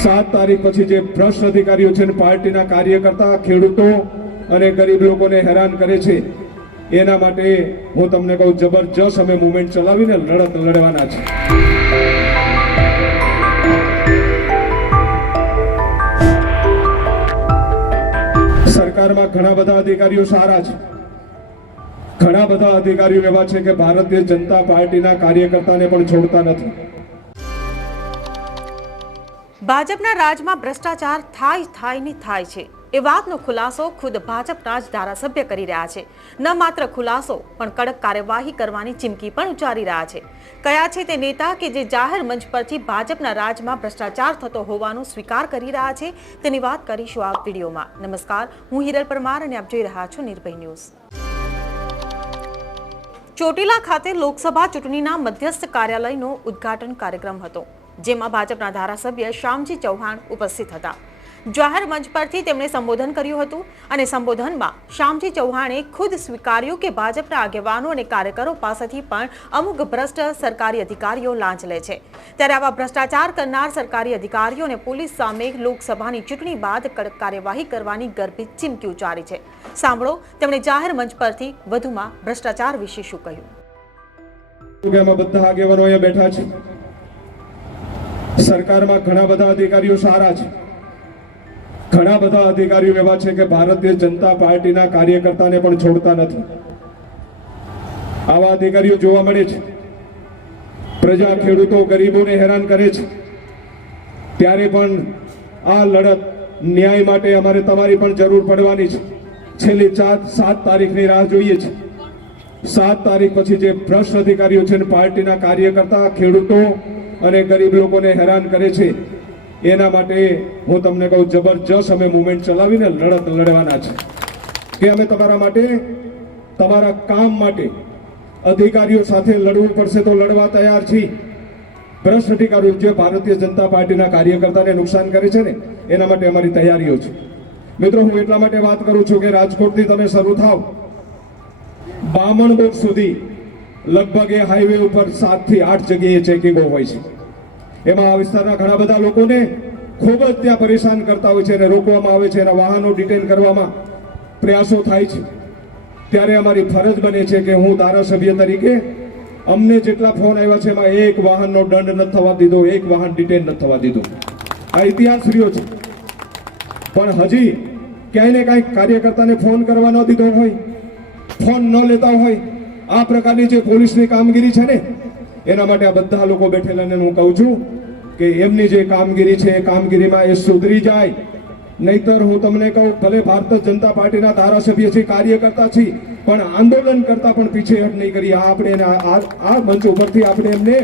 7 તારીખ પછી જે ભ્રષ્ટ અધિકારીઓ છે પાર્ટીના કાર્યકર્તા ખેડૂતો અને ગરીબ લોકોને હેરાન કરે છે એના માટે હું તમને કહું જબરજસ્ત અમે મુવમેન્ટ ચલાવીને લડત લડવાના છે। સરકારમાં ઘણા બધા અધિકારીઓ સારા છે, ઘણા બધા અધિકારીઓ એવા છે કે ભારતીય જનતા પાર્ટીના કાર્યકર્તાને પણ છોડતા નથી। ભાજપના રાજમાં ભ્રષ્ટાચાર થાય છે એ વાતનો ખુલાસો ખુદ ભાજપના જ ધારાસભ્ય કરી રહ્યા છે। ન માત્ર ખુલાસો પણ કડક કાર્યવાહી કરવાની ચીમકી પણ ઉચ્ચારી રહ્યા છે। કયા છે તે નેતા કે જે જાહેર મંચ પરથી ભાજપના રાજમાં ભ્રષ્ટાચાર થતો હોવાનો સ્વીકાર કરી રહ્યા છે તેની વાત કરીશું આ વિડીયોમાં। નમસ્કાર, હું હિરલ પરમાર અને આપ જોઈ રહ્યા છો નિર્ભય ન્યૂઝ। ચોટીલા ખાતે લોકસભા ચૂંટણીના મધ્યસ્થ કાર્યાલયનો ઉદ્ઘાટન કાર્યક્રમ હતો, જેમાં ભાજપના ધારાસભ્ય શ્યામજી ચૌહાણ ઉપસ્થિત હતા। જાહેર મંચ પરથી તેમણે સંબોધન કર્યું હતું અને સંબોધનમાં શ્યામજી ચૌહાણે ખુદ સ્વીકાર્યું કે ભાજપના આગેવાનો અને કાર્યકરો પાસેથી પણ અમુક ભ્રષ્ટ સરકારી અધિકારીઓ લાંચ લે છે। ત્યારે આવા ભ્રષ્ટાચાર કરનાર સરકારી અધિકારીઓ અને પોલીસ સામે લોકસભાની ચૂંટણી બાદ કડક કાર્યવાહી કરવાની ગર્ભિત ચીમકી ઉચ્ચારી છે। સાંભળો તેમણે જાહેર મંચ પરથી વધુમાં ભ્રષ્ટાચાર વિશે શું કહ્યું। બધા આગેવાનો અહીંયા બેઠા છે। સરકારમાં ઘણા બધા અધિકારીઓ સારા છે, ઘણા બધા અધિકારીઓ એવા છે કે ભારતીય જનતા પાર્ટીના કાર્યકર્તાને પણ છોડતા નથી। આવા અધિકારીઓ જોવા મળે છે, પ્રજા ખેડૂતો ગરીબોને હેરાન કરે છે। ત્યારે પણ આ લડત ન્યાય માટે અમારે તમારી પણ જરૂર પડવાની છે। છેલ્લી 7 તારીખની રાહ જોઈએ છે। 7 તારીખ પછી જે ભ્રષ્ટ અધિકારીઓ છે પાર્ટીના કાર્યકર્તા ખેડૂતો અને ગરીબ લોકોને હેરાન કરે છે એના માટે હું તમને કહું જબરજસ્ત અમે મુવમેન્ટ ચલાવીને લડત લડવાના છે કે અમે તમારા માટે, તમારા કામ માટે અધિકારીઓ સાથે લડવું પડશે તો લડવા તૈયાર છીએ। ભ્રષ્ટ અધિકારીઓ જે ભારતીય જનતા પાર્ટીના કાર્યકર્તાને નુકસાન કરે છે ને એના માટે અમારી તૈયારીઓ છે। મિત્રો, હું એટલા માટે વાત કરું છું કે રાજકોટથી તમે શરૂ થાવ બામણબોટ સુધી લગભગ એ હાઈવે ઉપર 7 થી 8 જગ્યાએ ચેકિંગો હોય છે। એમાં આ વિસ્તારના ઘણા બધા લોકોને ખૂબ જ ત્યાં પરેશાન કરતા હોય છે અને રોકવામાં આવે છે, એના વાહનો ડિટેન કરવામાં પ્રયાસો થાય છે। ત્યારે અમારી ફરજ બને છે કે હું ધારાસભ્ય તરીકે અમને જેટલા ફોન આવ્યા છે એમાં એક વાહનનો દંડ નથી થવા દીધો, એક વાહન ડિટેન નથી થવા દીધું। આ ઇતિહાસ રહ્યો છે। પણ હજી ક્યાંય ને કાંઈ કાર્યકર્તાને ફોન કરવા ન દીધો હોય, ફોન ન લેતા હોય, આ પ્રકારની જે પોલીસની કામગીરી છે ને એના માટે આ બધા લોકો બેઠેલાને હું કહું છું કે એમની જે કામગીરી છે એ કામગીરીમાં એ સુધરી જાય। નહીતર હું તમને કહું, ભલે ભારતીય જનતા પાર્ટીના ધારાસભ્ય છે, કાર્યકર્તા છે, પણ આંદોલન કરતા પણ પીછેહટ નહીં કરી। આપણે આ મંચ ઉપરથી આપણે એમને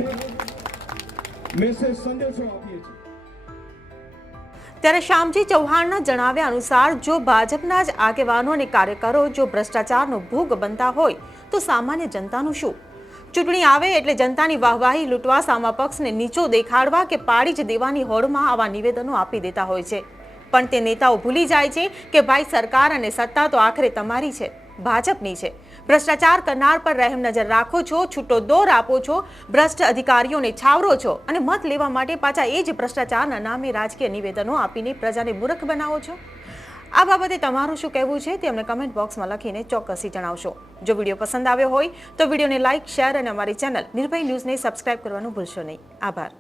મેસેજ સંદેશો આપીએ છીએ। ત્યારે શ્યામજી ચૌહાણના જણાવ્યા અનુસાર જો ભાજપના જ આગેવાનો અને કાર્યકરો જો ભ્રષ્ટાચારનો ભોગ બનતા હોય તો સામાન્ય જનતાનું શું? ચૂંટણી આવે એટલે જનતાની વાહવાહી લૂંટવા સામા પક્ષને નીચો દેખાડવા કે પાડી જ દેવાની હોડમાં આવા નિવેદનો આપી દેતા હોય છે। પણ તે નેતાઓ ભૂલી જાય છે કે ભાઈ સરકાર અને સત્તા તો આખરે તમારી છે, ભાજપની છે। ભ્રષ્ટાચાર કરનાર પર રહેમ નજર રાખો છો, છૂટો દોર આપો છો, ભ્રષ્ટ અધિકારીઓને છાવરો છો અને મત લેવા માટે પાછા એ જ ભ્રષ્ટાચારના નામે રાજકીય નિવેદનો આપીને પ્રજાને મૂર્ખ બનાવો છો। આ બાબતે તમારું શું કહેવું છે તે અમને કમેન્ટ બોક્સમાં લખીને ચોક્કસથી જણાવશો। જો વિડીયો પસંદ આવ્યો હોય તો વિડીયોને લાઇક, શેર અને અમારી ચેનલ નિર્ભય ન્યૂઝને સબસ્ક્રાઇબ કરવાનું ભૂલશો નહીં। આભાર।